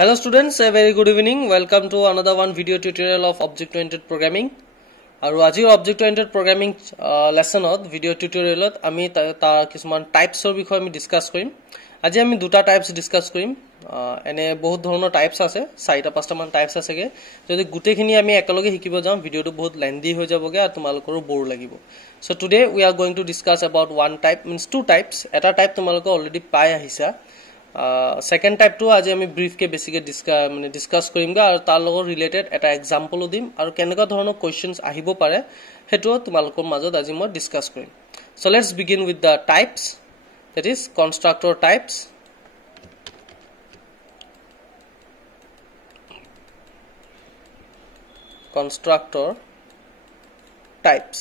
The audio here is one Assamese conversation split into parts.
Hello students, a very good evening. Welcome to another one video tutorial of object oriented programming. Aru ajir object oriented programming lesson ot video tutorial ot ami ta kisman types or bikhoy ami discuss korim. Aji ami duta types discuss korim. Ene bahut dhoroner types ase, 4টা 5টা মান types ase ge. Jodi gute khini ami ekaloge hikibo jam video to bahut lengthy hoy jaboge ar tumalokor bore lagibo. So today we are going to discuss about one type, means two types. Eta type tumaloko already pai ahisa. Second type to আজি আমি ব্রিফ কে বেসিকে ডিসকাস কৰিম গা আৰু তাৰ লগত ৰিলেটেড এটা এক্সাম্পল দিম আৰু কেনেকা ধৰণৰ কোৱেশ্চনছ আহিব পাৰে হেটো তোমালোকৰ মাজত আজি মই ডিসকাস কৰিম so let's begin with the types that is constructor types constructor types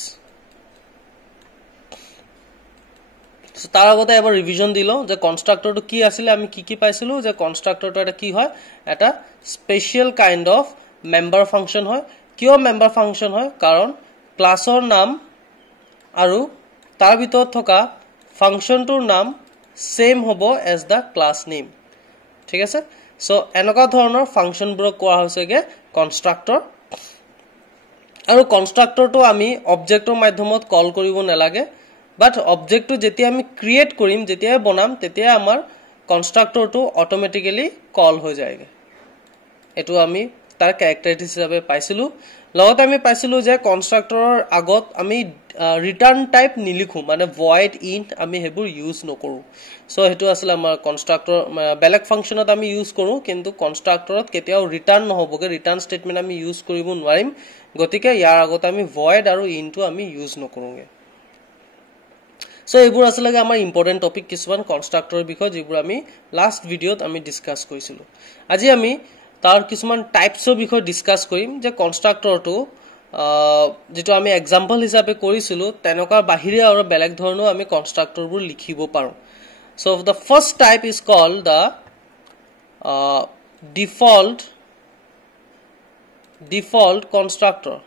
So তার আগতে এবাৰ ৰিভিজন দিলো যে কনস্ট্ৰাক্টৰ টু কি আছিল আমি কি পাইছিলো যে কনস্ট্ৰাক্টৰ টু এটা কি হয় এটা special kind of member function হয় কিয় মেম্বাৰ ফাংচন হয় কাৰণ ক্লাছৰ নাম আৰু তাৰ ভিতৰত থকা ফাংচনটোৰ নাম সেম হ'ব এজ দা ক্লাছ নেম ঠিক আছে সো এনেকা ধৰণৰ ফাংচনবোৰ কোৱা হৈছেগে কনস্ট্ৰাক্টৰ আৰু কনস্ট্ৰাক্টৰটো আমি অবজেক্টৰ মাধ্যমত কল কৰিব নালাগে But object to jetia ami create korim jetia bonam tetia amar constructor to automatically call ho jayega etu ami tar characteristics hisabe paisilu logot ami paisilu je constructor agot ami return type nilikhu mane void int ami hebur use nokoru so hetu asile amar constructor belek function ot ami use koru kintu constructor ot ketiao return nohoboge return statement ami use koribo nwarim gotike yar agot ami void aru int to ami use nokoruge So ebur asile amar important topic kisman constructor because ebur ami last video t ami discuss korisilo aji ami tar kisman types of bikhoy discuss korim je constructor to jeto ami example hisabe korisilo tenoka bahire aru belek dhorono ami constructor bur likhibo paru so the first type is called the default constructor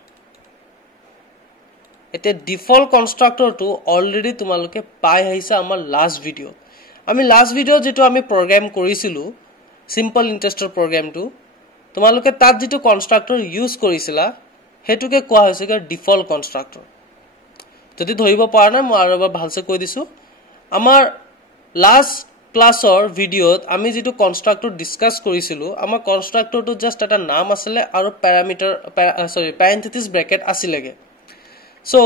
Ete default constructor to already tumaloke pai haisa amar last video. Ami last video jeto ami program korisilu simple interester program to tumaloke tat jeto constructor use korisila hetuke koa hoise ke default constructor. Jodi dhoribo para na moi aru ebar bhalse koi disu amar last class or video ami jeto constructor discuss korisilu amar constructor to just eta naam asile aru parameter parenthesis bracket asilege So,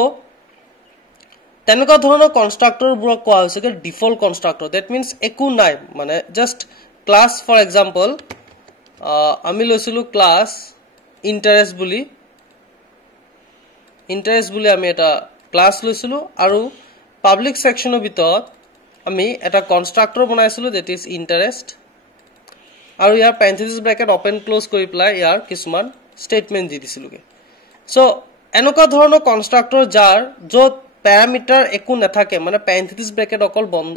teneka dhoroner constructor burok koa hoise ke default constructor that means eku nai mane just class for example ami loisilu class interest buli ami eta class loisilu aru public section or bitor ami eta constructor bonaisilu that is interest aru yar parenthesis bracket open close kori pla yar kisman statement di disiluge so এনকা ধৰণৰ কনস্ট্ৰাক্টৰ যাৰ যত প্যাৰামিটাৰ একো নাথাকে মানে parenthesis bracket অকল বন্ধ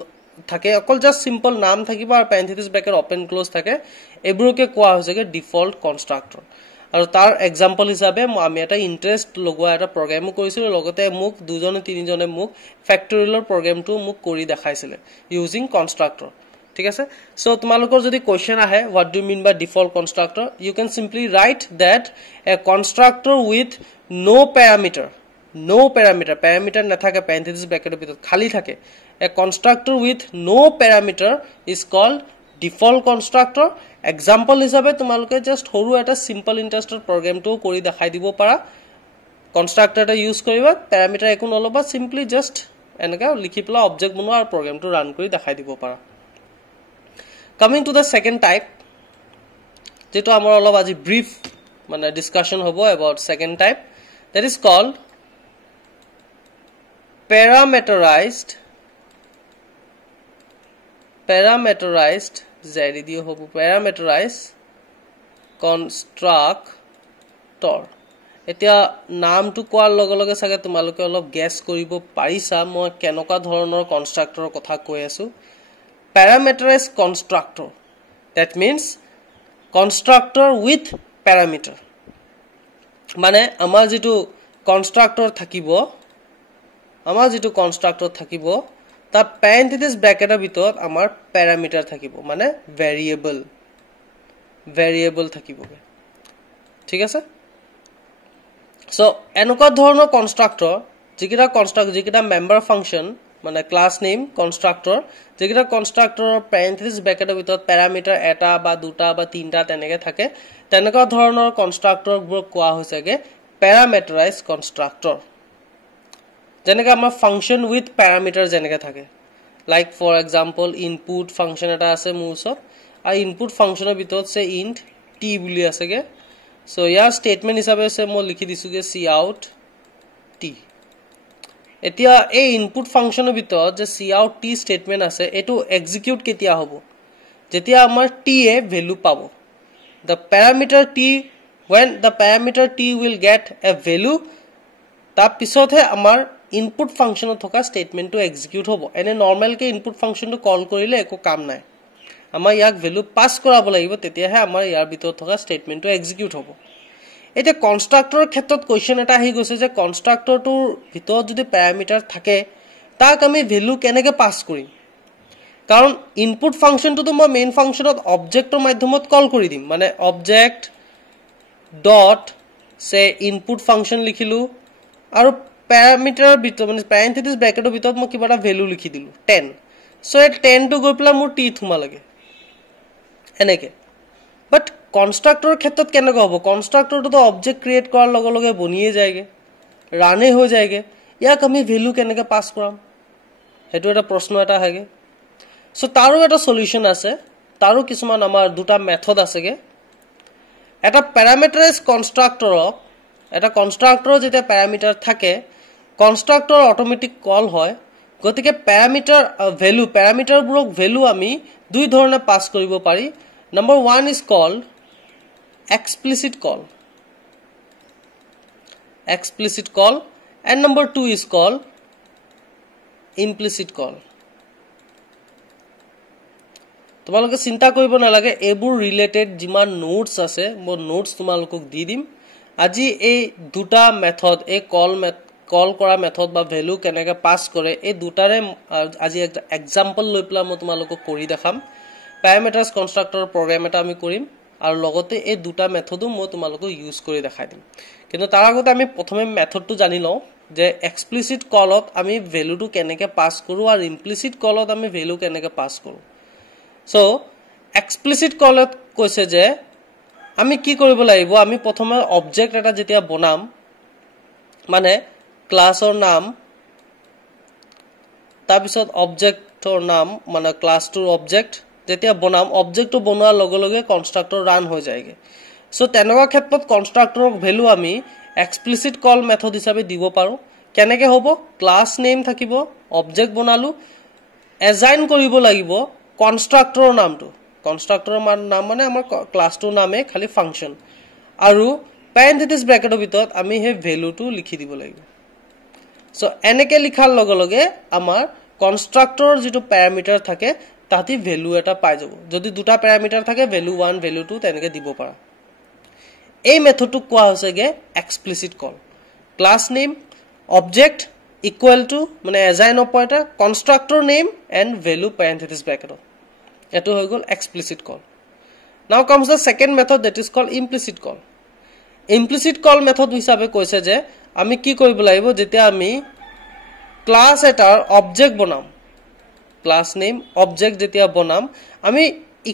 থাকে অকল জাস্ট সিম্পল নাম থাকিব আৰু parenthesis bracket ওপেন ক্লোজ থাকে এব্ৰুকে কোৱা হৈছেগে ডিফল্ট কনস্ট্ৰাক্টৰ আৰু তাৰ এক্সাম্পল হিচাপে আমি এটা ইন্টাৰেষ্ট লগোৱা এটা প্ৰগ্ৰামো কৰিছিল লগতে মোক দুজনে তিনিজনে মোক ফ্যাক্টৰিয়েলৰ প্ৰগ্ৰামটো মোক কৰি দেখাইছিল ইউজিং কনস্ট্ৰাক্টৰ ঠিক আছে সো তোমালোকৰ যদি কোৱেশ্চন আহে what do you mean by default constructor you can simply write that a constructor with no parameter nathake parenthesis bracket bitor khali thake a constructor with no parameter is called default constructor example hisabe tumaloke just horu eta simple interester program to kori dekhai dibo para constructor ta use koriba parameter ekun oloba simply just enaka likhi pla object banoa ar program to run kori dekhai dibo para coming to the second type jeto amar olob aji brief mane discussion hobo about second type that is called parameterized constructor etia naam tu koar logologe sage tumaloke olob guess koribo parisa moi kenoka dhoroner constructor kotha koi asu parameterized constructor that means constructor with parameter মানে আমাৰ যেটো কনস্ট্ৰাক্টৰ থাকিব তা parenthesis bracket ভিতৰত আমাৰ প্যাৰামিটাৰ থাকিব মানে ভেৰিয়েবল ভেৰিয়েবল থাকিবগে ঠিক আছে সো এনেকুৱা ধৰণৰ কনস্ট্ৰাক্টৰ যিকিটা মেম্বাৰ ফাংচন মানে ক্লাছ নেম কনস্ট্ৰাক্টৰ যিকিটা কনস্ট্ৰাক্টৰৰ পেৰেন্থেছিছ ব্ৰেকেটৰ ভিতৰত প্যাৰামিটাৰ এটা বা দুটা বা তিনটা তেনেকে থাকে তেনেকুৱা ধৰণৰ কনস্ট্ৰাক্টৰবোৰ কোৱা হৈছেগে প্যাৰামিটাৰাইজ কনস্ট্ৰাক্টৰ যেনেকৈ আমাৰ ফাংচন উইথ প্যাৰামিটাৰ যেনেকৈ থাকে like for example input function এটা আছে মোৰ ওচৰত আৰু ইনপুট ফাংচনৰ ভিতৰত সে ইন্ট টি বুলি আছেগে সো ইয়াৰ স্টেটমেন্ট হিচাপে সে মই লিখি দিছোগে সি আউট টি এতিয়া এই ইনপুট ফাংচনৰ ভিতৰত যে সি আউট টি স্টেটমেন্ট আছে এটো এক্সিকিউট কেতিয়া হ'ব যেতিয়া আমাৰ টি এ ভ্যালু পাব the parameter t when the parameter t will get a value তাৰ পিছতহে আমাৰ ইনপুট ফাংচনত থকা স্টেটমেন্টটো এক্সিকিউট হ'ব এনে নৰমাল কে ইনপুট ফাংচনটো কল কৰিলে একো কাম নাই আমাৰ ইয়াক ভ্যালু পাস কৰাব লাগিব তেতিয়াহে আমাৰ ইয়াৰ ভিতৰত থকা স্টেটমেন্টটো এক্সিকিউট হ'ব এটা কনস্ট্ৰাক্টৰৰ ক্ষেত্ৰত কোৱেশ্চন এটা আহি গৈছে যে কনস্ট্ৰাক্টৰটোৰ ভিতৰত যদি প্যাৰামিটাৰ থাকে তাক আমি ভ্যালু কেনেকৈ পাস কৰিম কাৰণ ইনপুট ফাংচনটো মই মেইন ফাংচনত অবজেক্টৰ মাধ্যমত কল কৰি দিম মানে অবজেক্ট ডট সে ইনপুট ফাংচন লিখিলো আৰু প্যাৰামিটাৰ ভিতৰত মানে প্যাৰেন্থেছিছ ব্ৰেকেটৰ ভিতৰত মই কিবা এটা ভ্যালু লিখি দিলো 10 সো এই 10 টো গৈ পেলা মোৰ টি থুমা লাগে এনেকে বাট কনস্ট্ৰাক্টৰৰ ক্ষেত্ৰত কেনেকৈ হ'ব কনস্ট্ৰাক্টৰটো তো অবজেক্ট ক্ৰিয়েট কৰাৰ লগে লগে বনিয়ে যায়গে ৰানে হৈ যায়গে ইয়াক আমি ভ্যালু কেনেকৈ পাস কৰাম হেতু এটা প্ৰশ্ন এটা আহেগে সো তাৰো এটা সলিউশন আছে তাৰো কিছুমান আমাৰ দুটা মেথড আছেগে এটা প্যাৰামিটাৰাইজ কনস্ট্ৰাক্টৰক এটা কনস্ট্ৰাক্টৰৰ যেতিয়া প্যাৰামিটাৰ থাকে কনস্ট্ৰাক্টৰ অটোমেটিক কল হয় গতিকে প্যাৰামিটাৰ ভ্যালু প্যাৰামিটাৰবোৰক ভ্যালু আমি দুই ধৰণে পাস কৰিব পাৰি number 1 is called explicit call and number 2 is called implicit call তোমালোকে চিন্তা কৰিব নালাগে এবোৰ ৰিলেটেড যিমান নোটস আছে মই নোটস তোমালোকক দি দিম আজি এই দুটা মেথড এই কল কৰা মেথড বা ভ্যালু কেনেকৈ পাস কৰে এই দুটাৰে আজি একটা এক্সাম্পল লৈ পেলা মই তোমালোকক কৰি দেখাম প্যাৰামিটাৰাইজ কনস্ট্ৰাক্টৰ প্ৰগ্ৰাম এটা আমি কৰিম আৰু লগতে এই দুটা মেথডো মই তোমালোকক ইউজ কৰি দেখাই দিম কিন্তু তাৰ আগতে আমি প্ৰথমে মেথডটো জানি লওঁ যে এক্সপ্লিসিট কলত আমি ভ্যালুটো কেনেকৈ পাস কৰো আৰু ইমপ্লিসিট কলত আমি ভ্যালু কেনেকৈ পাস কৰো সো এক্সপ্লিসিট কলত কৈছে যে আমি কি কৰিব লাগিব আমি প্ৰথমে অবজেক্ট এটা যেতিয়া বনাম মানে ক্লাছৰ নাম তাৰ পিছত অবজেক্টৰ নাম মানে ক্লাছটোৰ অবজেক্ট যেতিয়া বনাম অবজেক্টটো বনোৱাৰ লগে লগে কনস্ট্ৰাক্টৰ ৰান হৈ যায়গে সো তেনেকুৱা ক্ষেত্ৰত কনস্ট্ৰাক্টৰক ভ্যালু আমি এক্সপ্লিসিট কল মেথড হিচাপে দিব পাৰো কেনেকৈ হ'ব ক্লাছ নেম থাকিব অবজেক্ট বনালো এসাইন কৰিব লাগিব কনস্ট্ৰাক্টৰৰ নামটো কনস্ট্ৰাক্টৰৰ নাম মানে আমাৰ ক্লাছটোৰ নামে খালি ফাংচন আৰু প্যাৰেন্থেছিছ ব্ৰেকেটৰ ভিতৰত আমি হে ভ্যালুটো লিখি দিব লাগিব সো এনেকে লিখাৰ লগে লগে আমাৰ কনস্ট্ৰাক্টৰৰ যেটো প্যাৰামিটাৰ থাকে তাতি ভ্যালু এটা পাই যাব যদি দুটা প্যাৰামিটাৰ থাকে ভ্যালু 1 ভ্যালু 2 তেনেকে দিব পাৰা এই মেথডটো কোৱা হৈছেগে explicit call class name object equal to মানে assign operator constructor name and value parenthesis bracket এটো হৈ গল explicit call now comes the second method that is called implicit call implicit call method হিচাপে কৈছে যে আমি কি কৰিব লাগিব যেতিয়া আমি ক্লাছ এটাৰ অবজেক্ট বনাম ক্লাছ নেম অবজেক্ট যেতিয়া বনাম আমি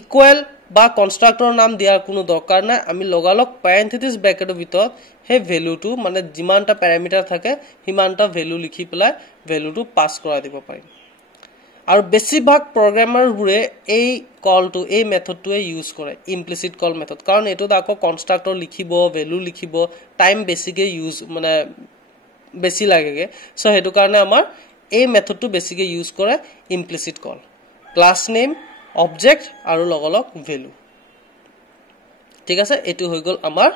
ইকুৱেল বা কনস্ট্ৰাক্টৰৰ নাম দিয়াৰ কোনো দৰকাৰ নাই আমি লগালক প্যাৰেন্থেছিছ ব্ৰেকেটৰ ভিতৰত হে ভ্যালুটো মানে যিমানটা প্যাৰামিটাৰ থাকে হিমানটা ভ্যালু লিখি পেলাই ভ্যালুটো পাস কৰা দিব পাৰিম আৰু বেছিভাগ প্ৰগ্ৰামাৰবোৰে এই কলটো এই মেথডটোৱে ইউজ কৰে ইমপ্লিসিট কল মেথড কাৰণ এটোত আকৌ কনস্ট্ৰাক্টৰ লিখিব ভ্যালু লিখিব টাইম বেছিকে ইউজ মানে বেছি লাগেগে সো হেতু কাৰণে আমাৰ এই মেথডটো বেছিকে ইউজ কৰে ইমপ্লিসিট কল ক্লাছ নেম অবজেক্ট আৰু লগলক ভ্যালু ঠিক আছে এটো হৈ গল আমাৰ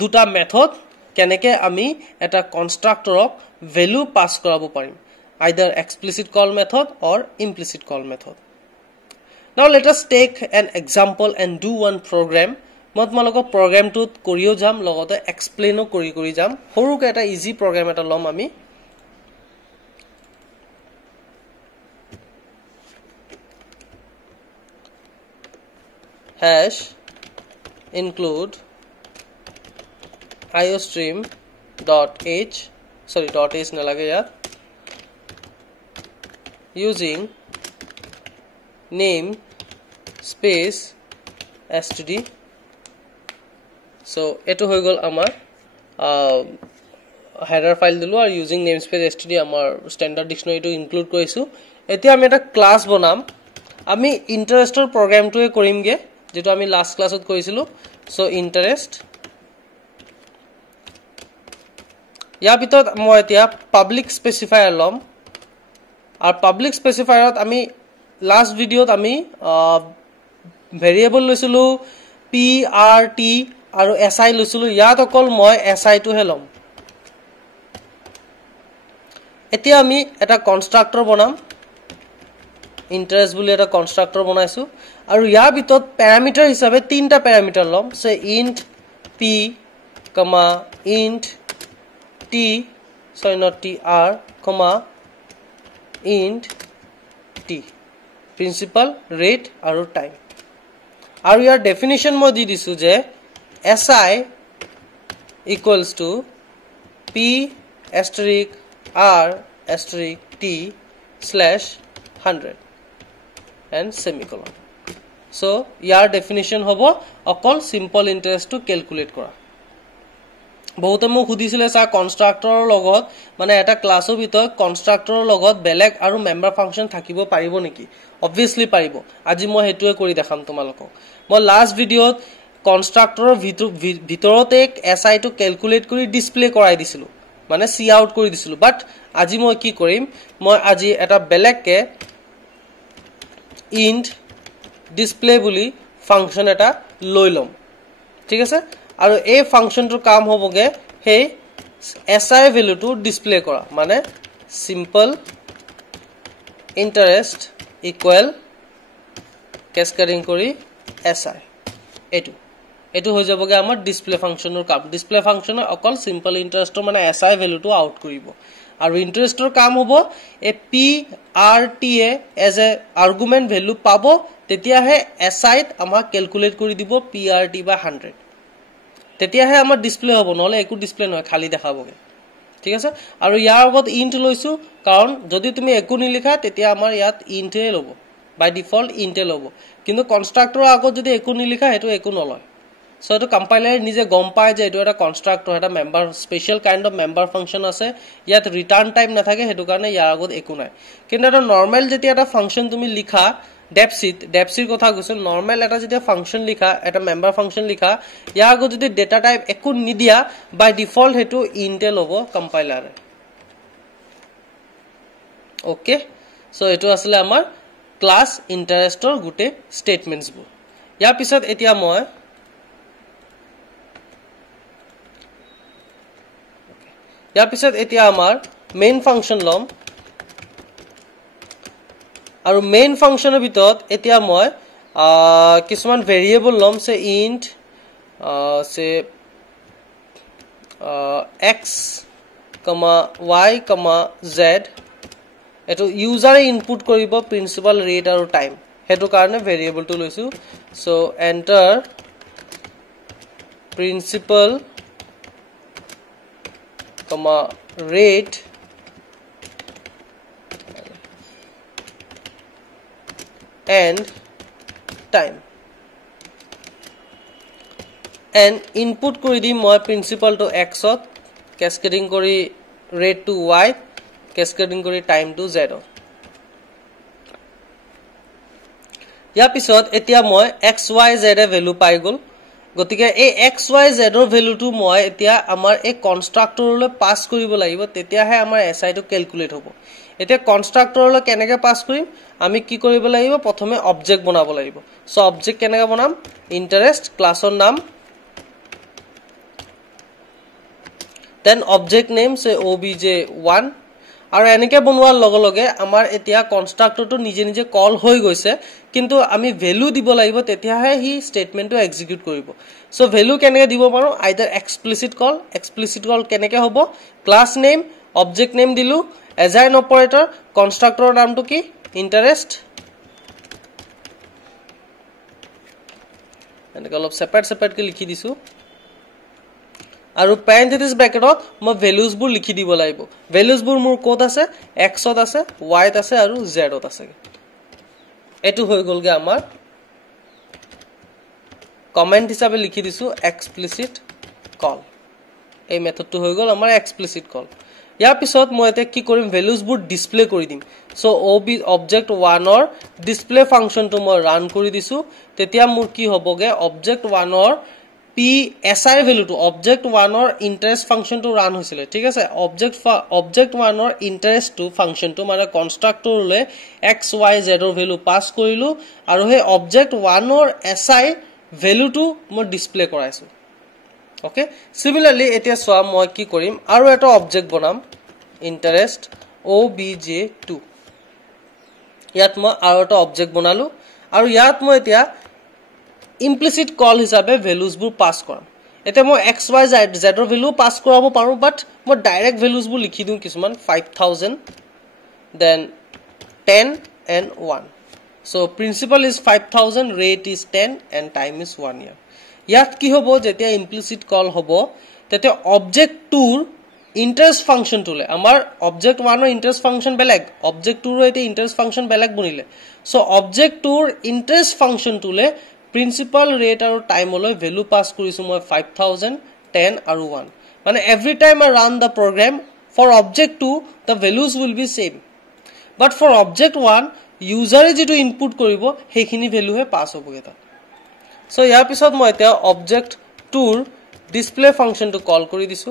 দুটা মেথড কেনেকৈ আমি এটা কনস্ট্ৰাক্টৰক ভ্যালু পাস কৰাব পাৰিম either explicit call method or implicit call method. Now let us take an example and do one program. মই তোমালোকক প্ৰগ্ৰামটোত কৰিও যাম লগতে এক্সপ্লেইনও কৰি যাম সৰুকে এটা ইজি প্ৰগ্ৰাম এটা লম আমি hash include iostream dot h dot h nalage yaar using name space std. So eto hoy gol amar header file dilu ar using namespace std amar standard dictionary to include koisu. Etia ami eta class bonam ami interest program to korim ge jeto ami last class ot koisilu. So interest ya bitot moi etia public specifier lom ar public specifier ot ami last video ot ami variable loisilu prt aru si loisilu yat okol moi si to helom. Etia ami eta constructor bonam interest buli eta constructor bonaisu aru ya bitot parameter hisabe tinta parameter lom. So int p comma int t not tr comma int t principal rate aru time aru yar definition mo di disu je si equals to p asterisk r asterisk t slash 100 and semicolon. So yar definition hobo okol simple interest to calculate kora. বহুতে মোক খুদিছিলে সা কনস্ট্ৰাক্টৰৰ লগত মানে এটা ক্লাছৰ ভিতৰত কনস্ট্ৰাক্টৰৰ লগত বেলেগ আৰু মেম্বাৰ ফাংচন থাকিব পাৰিব নেকি? অবভিয়াসলি পাৰিব। আজি মই হেতুৱে কৰি দেখাম তোমালোকক। মই লাষ্ট ভিডিঅত কনস্ট্ৰাক্টৰৰ ভিতৰতে এক এসআই টো ক্যালকুলেট কৰি ডিসপ্লে কৰাই দিছিলো মানে সি আউট কৰি দিছিলো বাট আজি মই কি কৰিম মই আজি এটা বেলেগকে ইন্ট ডিসপ্লে বুলি ফাংচন এটা লৈ লম ঠিক আছে আৰু এই ফাংচনটোৰ কাম হ'বগে হে এসআই ভ্যালুটো ডিসপ্লে কৰা মানে সিম্পল ইন্টাৰেস্ট ইকুয়াল ক্যাসকেডিং কৰি এসআই এটো হৈ যাবগে আমাৰ ডিসপ্লে ফাংচনৰ কাম ডিসপ্লে ফাংচনৰ অকল সিম্পল ইন্টাৰেস্টৰ মানে এসআই ভ্যালুটো আউট কৰিব আৰু ইন্টাৰেস্টৰ কাম হ'ব a P R T as a argument value পাব তেতিয়াহে এসআইত আমাৰ ক্যালকুলেট কৰি দিব পি আৰ টি বা 100 তেতিয়াহে আমাৰ ডিসপ্লে হ'ব নহলে একো ডিসপ্লে নহয় খালি দেখাবগে ঠিক আছে আৰু ইয়াৰ আগত ইন্ট লৈছো কাৰণ যদি তুমি একো নিলিখা তেতিয়া আমাৰ ইয়াত ইন্টে ল'ব বাই ডিফল্ট ইন্টে ল'ব কিন্তু কনস্ট্ৰাক্টৰৰ আগত যদি একো নিলিখা হেতু একো নলয় সো এটো কম্পাইলাৰ নিজে গম পায় যে এটো এটা কনস্ট্ৰাক্টৰ এটা member special kind of member function আছে ইয়াত ৰিটাৰ্ন টাইপ নাথাকে হেতু কাৰণে ইয়াৰ আগত একো নাই কিন্তু এটা নৰমাল যেতিয়া এটা ফাংচন তুমি লিখা ডেপসিৰ কথা কৈছো নৰমাল এটা যেতিয়া ফাংচন লিখা এটা মেম্বাৰ ফাংচন লিখা ইয়াৰ আগত যদি ডেটা টাইপ একো নিদিয়া বাই ডিফল্ট হেতু ইন্টে ল'ব কম্পাইলাৰে ওকে সো এটো আসলে আমাৰ ক্লাস ইন্টাৰেস্টৰ গুটে স্টেটমেন্টস বু ইয়াৰ পিছত এতিয়া মই ইয়াৰ পিছত এতিয়া আমাৰ মেইন ফাংচন লম আৰু মেইন ফাংচনৰ ভিতৰত এতিয়া মই কিছুমান ভেৰিয়েবল লম সে ইন্ট সে x, y, z এটো ইউজাৰে ইনপুট কৰিব প্ৰিন্সিপাল ৰেট আৰু টাইম হেতু কাৰণে ভেৰিয়েবলটো লৈছো so enter principal rate and time and input কৰি দিম মই প্ৰিন্সিপাল টু x ত ক্যাসকেডিং কৰি rate to y ক্যাসকেডিং কৰি time to z ইয়াৰ পিছত এতিয়া মই x y z a value পাই গল গতিকে এই x y z ৰ ভ্যালুটো মই এতিয়া আমাৰ এই কনস্ট্ৰাক্টৰলৈ পাস কৰিব লাগিব তেতিয়াহে আমাৰ এসআই টো ক্যালকুলেট হ'ব এতিয়া কনস্ট্ৰাক্টৰলৈ কেনেকৈ পাস কৰিম আমি কি কৰিব লাগিব প্ৰথমে অবজেক্ট বনাব লাগিব সো অবজেক্ট কেনেকৈ বনাম ইন্টাৰেস্ট ক্লাছৰ নাম দেন অবজেক্ট নেম সে obj1 আৰু এনেকে বনোৱাৰ লগে লগে আমাৰ এতিয়া কনস্ট্ৰাক্টৰটো নিজে নিজে কল হৈ গৈছে কিন্তু আমি ভ্যালু দিব লাগিব তেতিয়াহে হি স্টেটমেন্টটো এক্সিকিউট কৰিব সো ভ্যালু কেনেকৈ দিব পাৰো আইদাৰ এক্সপ্লিসিট কল কেনেকৈ হ'ব ক্লাছ নেম অবজেক্ট নেম দিলু এজাইন অপাৰেটৰ কনস্ট্ৰাক্টৰৰ নামটো কি ইন্টাৰেস্ট এনেকৈ অলপ সেপাৰেটকৈ লিখি দিছোঁ আৰু পেৰেণ্থেছিছ ব্ৰেকেটত মই ভেলুজবোৰ লিখি দিব লাগিব ভেলুজবোৰ মোৰ ক'ত আছে এক্সত আছে ৱাইত আছে আৰু জেডত আছে এটো হৈ গলগে আমাৰ কমেন্ট হিচাপে লিখি দিছো এক্সপ্লিসিট কল এই মেথডটো হৈ গল আমাৰ এক্সপ্লিসিট কল ইয়াৰ পিছত মই এতে কি কৰিম ভেলুজবোৰ ডিসপ্লে কৰি দিম সো অবজেক্ট 1 ৰ ডিসপ্লে ফাংচনটো মই ৰান কৰি দিছো তেতিয়া মোৰ কি হ'বগে অবজেক্ট 1 ৰ PSI ভ্যালুটো অবজেক্ট 1 ৰ ইন্টাৰেস্ট ফাংশনটো ৰান হৈছিল ঠিক আছে অবজেক্ট 1 ৰ ইন্টাৰেস্ট টু ফাংশনটো মানে কনস্ট্ৰাক্টৰলে xyz ৰ ভ্যালু পাস কৰিলো আৰু হে অবজেক্ট 1 ৰ SI ভ্যালুটো মই ডিসপ্লে কৰাইছো ওকে সিমিলাৰলি এতিয়া সোয়া মই কি কৰিম আৰু এটা অবজেক্ট বনাম ইন্টাৰেস্ট obj2 ইয়াত মই আৰু এটা অবজেক্ট বনালো আৰু ইয়াত মই এতিয়া implicit call হিসাবে values বোৰ পাস কৰাম এতে মই xyz ৰ ভ্যালু পাস কৰাব পাৰো বাট মই ডাইৰেক্ট values বোৰ লিখি দিম কিছুমান 5000 then 10 and 1 so principal is 5000 rate is 10 and time is 1 year ইয়াত কি হ'ব যেতিয়া implicit call হ'ব তেতে object 2 ৰ interest function টুলে আমাৰ object 1 ৰ interest function বেলেগ object 2 ৰ এতে interest function বেলেগ বনিলে so object 2 ৰ interest function টুলে principal rate আৰু time লৈ value pass কৰিছো মই 5000 10 আৰু 1 মানে every time I run the program for object 2 the values will be same but for object 1 user যেটো input কৰিব হেখিনি value হে pass হ'বগে তা so ইয়াৰ পিছত মই এতিয়া object 2 ৰ display function টো call কৰি দিছো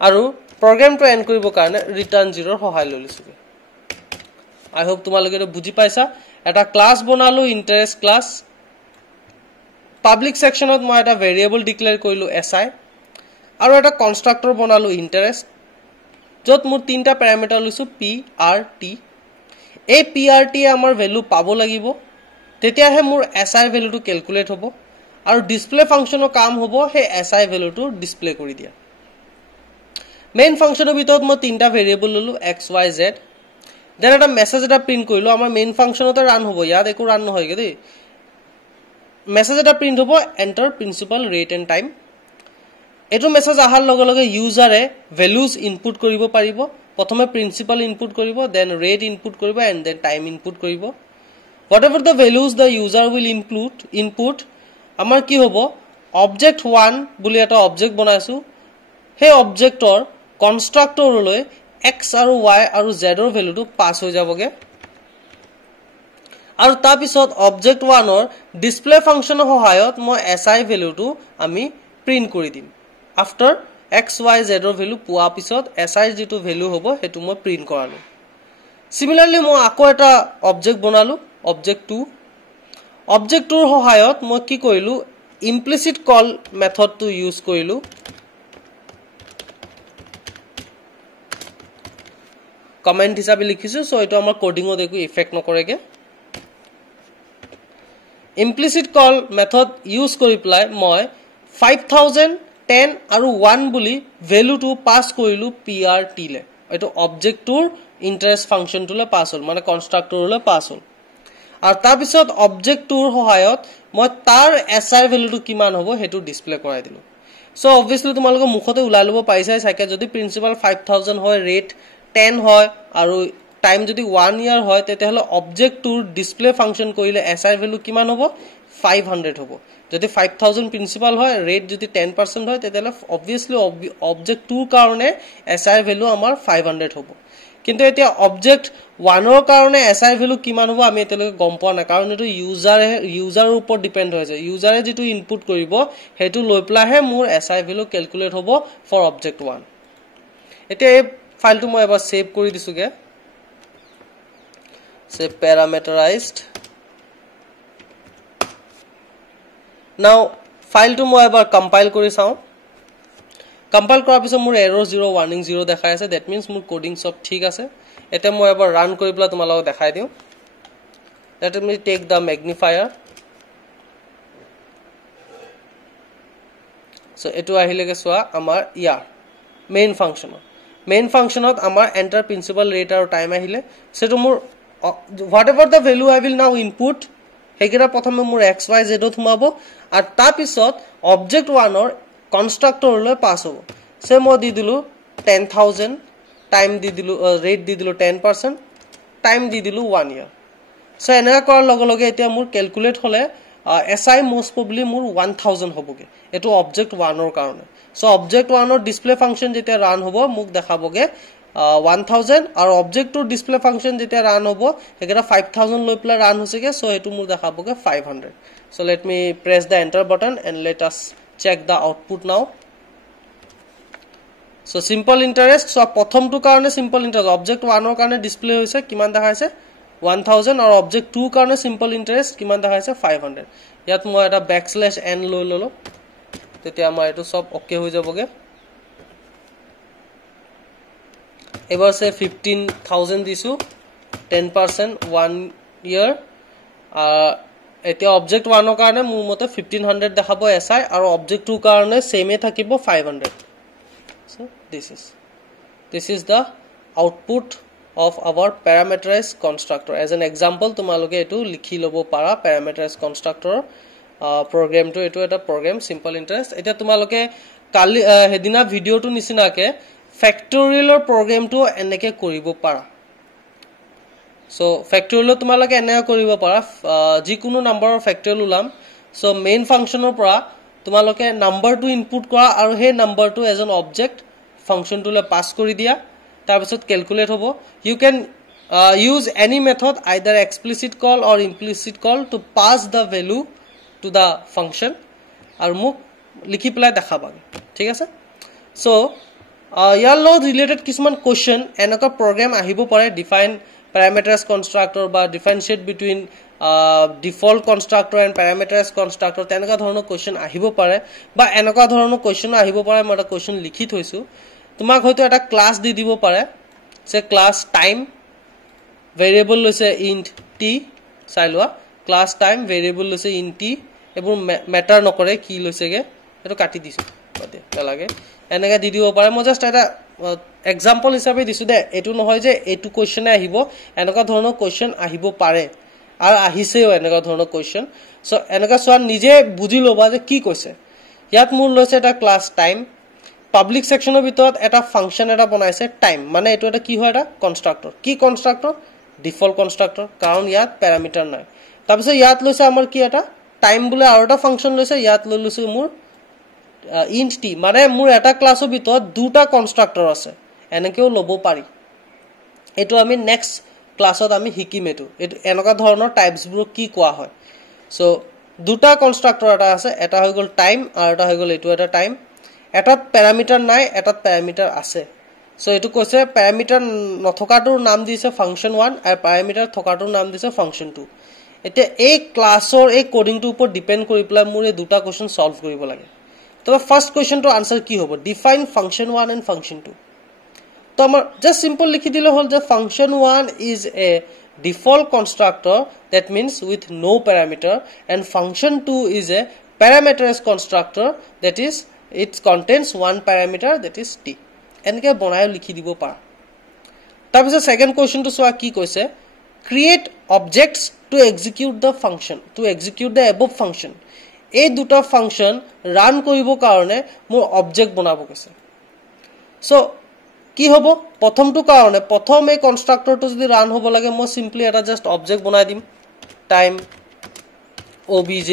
আৰু program টো end কৰিব কাৰণে return 0 ৰ সহায় লৈ লৈছো I hope তোমালোকে বুজি পাইছা এটা ক্লাস বনালো interest class public section of মই এটা variable declare কৰিলো si আৰু এটা constructor বনালো interest যত মোৰ তিনটা প্যাৰামিটাৰ লৈছো p r t এই p r t আমাৰ ভ্যালু পাব লাগিব তেতিয়া হে মোৰ si ভ্যালুটো ক্যালকুলেট হ'ব আৰু ডিসপ্লে ফাংশনৰ কাম হ'ব হে si ভ্যালুটো ডিসপ্লে কৰি দিয়া মেইন ফাংশনৰ ভিতৰত মই তিনটা ভেৰিয়েবল ললো x y z দেন এটা মেসেজ এটা প্ৰিন্ট কৰিলো আমাৰ মেইন ফাংশনতে ৰান হ'ব ইয়াত একো ৰান নহয়গে দেই মেসেজ এটা প্ৰিন্ট হ'ব enter principal rate and time এটো মেসেজ আহাৰ লগে লগে ইউজাৰে ভ্যালুজ ইনপুট কৰিব পাৰিব প্ৰথমে প্ৰিন্সিপাল ইনপুট কৰিব দেন ৰেট ইনপুট কৰিব এন্ড দেন টাইম ইনপুট কৰিব whatever the values the user will input আমাৰ কি হ'ব object 1 বুলি এটা অবজেক্ট বনাইছো হে অবজেক্টৰ কনস্ট্ৰাক্টৰলৈ x আৰু y আৰু z ৰ ভ্যালুটো পাস হৈ যাবগে আৰু তাৰ পিছত অবজেক্ট 1 ৰ ডিসপ্লে ফাংশনৰ সহায়ত মই si ভ্যালুটো আমি প্ৰিন্ট কৰি দিম আফটাৰ x y z ৰ ভ্যালু পোৱা পিছত si ৰ যেটো ভ্যালু হ'ব হেতু মই প্ৰিন্ট কৰালো সিমিলাৰলি মই আকৌ এটা অবজেক্ট বনালো object 2 object 2 ৰ সহায়ত মই কি কৰিলো implicit call method টো ইউজ কৰিলো কমেন্ট হিচাপে লিখিছো সো এটো আমাৰ কোডিংত একো ইফেক্ট নকৰেগে implicit call method ইউজ কৰি প্লাই মই 5000 10 আৰু 1 বুলি ভ্যালু টো পাস কৰিলো prt লে এটো object 2 ৰ interest function টোলে পাস হল মানে কনস্ট্ৰাক্টৰলে পাস হল আৰু তাৰ পিছত অবজেক্ট 2 ৰ সহায়ত মই তাৰ si ভ্যালুটো কিমান হ'ব হেতু ডিসপ্লে কৰাই দিলো সো obviously তোমালোক মুখতে উলাই লব পাইছাই সাকে যদি প্ৰিন্সিপাল 5000 হয় ৰেট 10 হয় আৰু টাইম যদি 1 ইয়াৰ হয় তেতিয়াহলে অবজেক্ট 2 ৰ ডিসপ্লে ফাংশন কৰিলে si ভ্যালু কিমান হ'ব 500 হ'ব যদি 5000 প্ৰিন্সিপাল হয় ৰেট যদি 10% হয় তেতিয়াহলে obviously অবজেক্ট 2 ৰ কাৰণে si ভ্যালু আমাৰ 500 হ'ব কিন্তু এতিয়া অবজেক্ট 1 ৰ কাৰণে si ভ্যালু কিমান হ'ব আমি এতিয়ালৈকে গম পোৱা নাই কাৰণ এটো ইউজাৰৰ ওপৰত ডিপেন্ড হৈ যায় ইউজাৰে যেটো ইনপুট কৰিব হেতু লৈ প্লাহে মোৰ si ভ্যালু ক্যালকুলেট হ'ব ফৰ অবজেক্ট 1 এতিয়া এই ফাইলটো মই এবাৰ সেভ কৰি দিছোগে save parameterized now ফাইলটো মই এবাৰ কম্পাইল কৰি চাও কম্পাইল কৰাৰ পিছত মোৰ এৰৰ 0 warning 0 দেখাই আছে that means মোৰ কোডিং সব ঠিক আছে এটা মই এবাৰ ৰান কৰি প্লা তোমালোকক দেখাই দিও let me take the magnifier so এটো আহিলেগে সোয়া আমাৰ ইয়াৰ মেইন ফাংশনত আমাৰ enter principal rate আৰু time আহিলে সেটো মোৰ whatever the value I will now input হেকিৰা প্ৰথমে মোৰ xyz ত সোমাব আৰু তাৰ পিছত অবজেক্ট 1 ৰ কনস্ট্ৰাক্টৰলৈ পাস হ'ব সে মই দি দিলো 10000 টাইম দি দিলো ৰেট দি দিলো 10% টাইম দি দিলো 1 ইয়াৰ সো এনেকা কৰাৰ লগে লগে এতিয়া মোৰ ক্যালকুলেট হলে SI most probably মোৰ 1000 হবগে এটো অবজেক্ট 1 ৰ কাৰণে সো অবজেক্ট 1 ৰ ডিসপ্লে ফাংশন যেতিয়া ৰান হ'ব মোক দেখাবগে 1000 আৰু অবজেক্ট টু ডিসপ্লে ফাংশন যেতিয়া ৰান হ'ব হেগেৰা 5000 লৈ প্লা ৰান হৈছেগে সো এটো মোৰ দেখাবগে 500 so let me press the enter button and let us check the output now so simple interest so প্ৰথমটো কাৰণে simple interest object 1 ৰ কাৰণে ডিসপ্লে হৈছে কিমান দেখাইছে 1000 আৰু object 2 কাৰণে simple interest কিমান দেখাইছে 500 ইয়াত মই এটা \n লৈ ললো তেতিয়া মই এটো সব ওকে হৈ যাবগে এবাৰ সে 15000 দিছো 10% 1 year এতিয়া object 1 ৰ কাৰণে মোৰ মতে 1500 দেখাব SI আৰু object 2 কাৰণে সেমে থাকিব 500 so this is the output of our parameterized constructor as an example তোমালোকে এটো লিখি লব পাৰা parameterized constructor program to এটো এটা program simple interest এটা তোমালোকে কালি হেদিনা ভিডিওটো নিচিনাকে factorial program to এনেকে কৰিব পাৰা so factorial তোমালোকে এনেকা কৰিব পাৰা যি কোনো নাম্বাৰৰ factorial উলাম so main function ৰ পৰা তোমালোকে নাম্বাৰ টু ইনপুট কৰা আৰু হে number two as an object function to le pass কৰি দিয়া তাৰ পিছত ক্যালকুলেট হ'ব you can use any method either explicit call or implicit call to pass the value to the function আৰু মোক লিখি প্লাই দেখাবা ঠিক আছে so ইয়াৰ লগত ৰিলেটেড কিছুমান কোৱেশ্চন এনেকা প্ৰগ্ৰাম আহিব পাৰে define parameterized constructor বা differentiate between default constructor and parameterized constructor তেনেকা ধৰণৰ কোৱেশ্চন আহিব পাৰে বা এনেকা ধৰণৰ কোৱেশ্চন আহিব পাৰে মই এটা কোৱেশ্চন লিখি থৈছো তোমাক হয়তো এটা ক্লাস দি দিব পাৰে সে ক্লাস টাইম ভেৰিয়েবল লৈছে int t চাইলোৱা ক্লাস টাইম ভেৰিয়েবল লৈছে int t এবোৰ ম্যাটাৰ নকৰে কি লৈছেগে এটো কাটি দিছো বাদে নালাগে এনেকা দি দিব পাৰে মই জাস্ট এটা এক্সাম্পল হিচাপে দিছো দে এটো নহয় যে এটো কোৱেশ্চনে আহিব এনেকা ধৰণৰ কোৱেশ্চন আহিব পাৰে আৰু আহিছেও এনেকা ধৰণৰ কোৱেশ্চন সো এনেকা সোৱা নিজে বুজি লবা যে কি কৈছে ইয়াত মোৰ লৈছে এটা ক্লাস টাইম পাবলিক সেকশনৰ ভিতৰত এটা ফাংশন এটা বনাইছে টাইম মানে এটো এটা কি হয় এটা কনস্ট্ৰাক্টৰ কি কনস্ট্ৰাক্টৰ ডিফল্ট কনস্ট্ৰাক্টৰ কাৰণ ইয়াত প্যাৰামিটাৰ নাই তাৰপিছত ইয়াত লৈছে আমাৰ কি এটা টাইম বুলে আৰু এটা ফাংশন লৈছে ইয়াত লৈছে মোৰ int t মানে মোৰ এটা ক্লাসৰ ভিতৰত দুটা কনস্ট্ৰাক্টৰ আছে এনেকেও লব পাৰি এটো আমি নেক্সট ক্লাসত আমি শিকিম এটো এনেকা ধৰণৰ টাইপস বোৰ কি কোৱা হয় সো দুটা কনস্ট্ৰাক্টৰ এটা আছে এটা হৈ গল টাইম আৰু এটা হৈ গল এটো এটা টাইম এটাত প্যাৰামিটাৰ নাই এটাত প্যাৰামিটাৰ আছে সো এটো কৈছে প্যাৰামিটাৰ নথকাটোৰ নাম দিছে ফাংশন 1 আৰু প্যাৰামিটাৰ থকাটোৰ নাম দিছে ফাংশন 2 এতিয়া এই ক্লাসৰ এই কোডিংটোৰ ওপৰত ডিপেন্ড কৰি প্লাই মোৰ এই দুটা কোৱেশ্চন সলভ কৰিব লাগে তো ফার্স্ট কোয়েশ্চন to answer কি হ'ব define function 1 and function 2 তো আমাৰ just simple লিখি দিলে হল যে function 1 is a default constructor that means with no parameter and function 2 is a parameterized constructor that is it contains one parameter that is t এনেকে বনায় লিখি দিব পাৰা তাৰপিছত সেকেন্ড কোয়েশ্চনটো সোৱা কি কৈছে create objects to execute the function to execute the above function এই দুটা ফাংশন রান কৰিব কাৰণে মোৰ অবজেক্ট বনাব কৈছে সো কি হ'ব প্ৰথমটো কাৰণে প্ৰথম এই কনস্ট্ৰাক্টৰটো যদি ৰান হ'ব লাগে মই সিম্পলি এটা জাস্ট অবজেক্ট বনাই দিম টাইম obj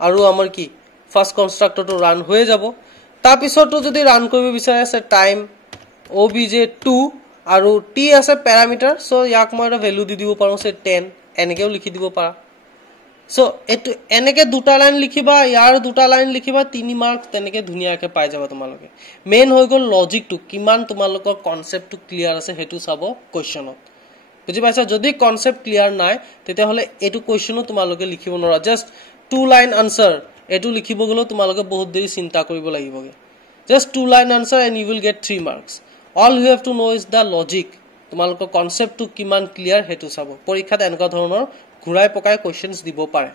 আৰু আমাৰ কি ফাৰ্স্ট কনস্ট্ৰাক্টৰটো ৰান হৈ যাব তাৰ পিছতো যদি ৰান কৰিব বিচাৰে আছে টাইম obj2 আৰু t আছে প্যাৰামিটাৰ সো ইয়াক মই এটা ভ্যালু দি দিব পাৰো সে 10 এনেকেও লিখি দিব পাৰা সো এটো এনেকে দুটা লাইন লিখিবা ইয়াৰ দুটা লাইন লিখিবা 3 মাৰ্ক তেনেকে ধুনিয়াকে পাই যাবা তোমালোকে মেইন হৈ গল লজিক টু কিমান তোমালোকৰ কনসেপ্ট টু ক্লিয়াৰ আছে হেতু চাব কোৱেশ্চনত বুজি পাইছা যদি কনসেপ্ট ক্লিয়াৰ নাই তেতিয়া হলে এটো কোৱেশ্চনো তোমালোকে লিখিব নৰা জাস্ট 2 লাইন আনসাৰ এটো লিখিব গলো তোমালোকে বহুত দেৰি চিন্তা কৰিব লাগিবগে just 2 line answer and you will get 3 marks all you have to know is the logic তোমালোকৰ কনসেপ্ট টু কিমান ক্লিয়াৰ হেতু চাব পৰীক্ষাত এনেকা ধৰণৰ ঘুৰাই পকাই কোৱেশ্চনস দিব পাৰে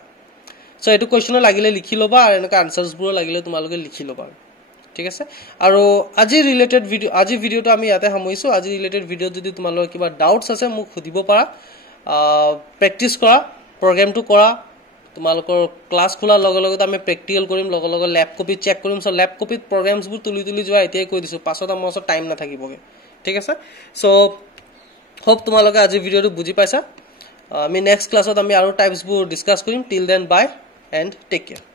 সো এটো কোৱেশ্চন লাগিলে লিখি লবা আৰু এনেকা আনসাৰস বোৰ লাগিলে তোমালোকে লিখি লবা ঠিক আছে আৰু আজি ৰিলেটেড ভিডিও আজি ভিডিওটো আমি ইয়াতে সামৰিছো আজি ৰিলেটেড ভিডিও যদি তোমালোকৰ কিবা ডাউটস আছে মোক সুধিব পাৰা প্ৰেক্টিস কৰা প্ৰগ্ৰামটো কৰা তোমালোকৰ ক্লাছ খোলাৰ লগে লগে আমি প্ৰেক্টিকেল কৰিম লগে লগে ল্যাব কপি চেক কৰিম সো ল্যাব কপিত প্ৰগ্ৰামছবোৰ তুলি যোৱা এতিয়াই কৈ দিছো পাছত আমাৰ ওচৰত টাইম নাথাকিবগে ঠিক আছে সো হোপ তোমালোকে আজি ভিডিওটো বুজি পাইছা আমি নেক্সট ক্লাছত আমি আৰু টাইপছবোৰ ডিসকাস কৰিম till then bye and take care